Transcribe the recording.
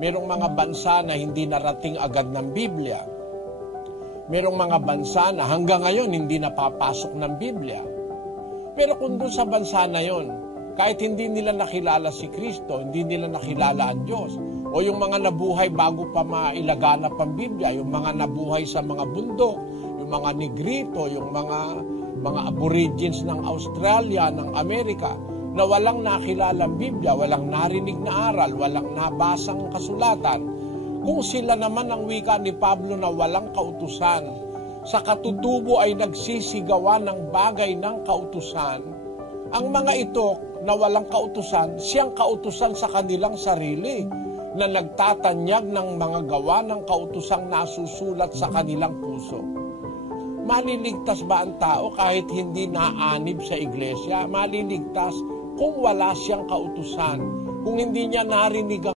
Merong mga bansa na hindi narating agad ng Biblia. Merong mga bansa na hanggang ngayon hindi napapasok ng Biblia. Pero kung doon sa bansa na yon, kahit hindi nila nakilala si Kristo, hindi nila nakilala ang Diyos, o yung mga nabuhay bago pa mailaganap ang Biblia, yung mga nabuhay sa mga bundok, yung mga negrito, yung mga aborigines ng Australia, ng Amerika, na walang nakilalang Biblia, walang narinig na aral, walang nabasang kasulatan, kung sila naman ang wika ni Pablo na walang kautusan, sa katutubo ay nagsisigawan ng bagay ng kautusan, ang mga ito na walang kautusan, siyang kautusan sa kanilang sarili, na nagtatanyag ng mga gawa ng kautusang nasusulat sa kanilang puso. Maliligtas ba ang tao kahit hindi naanib sa iglesia? Maliligtas kung wala siyang kautusan, kung hindi niya narinig ang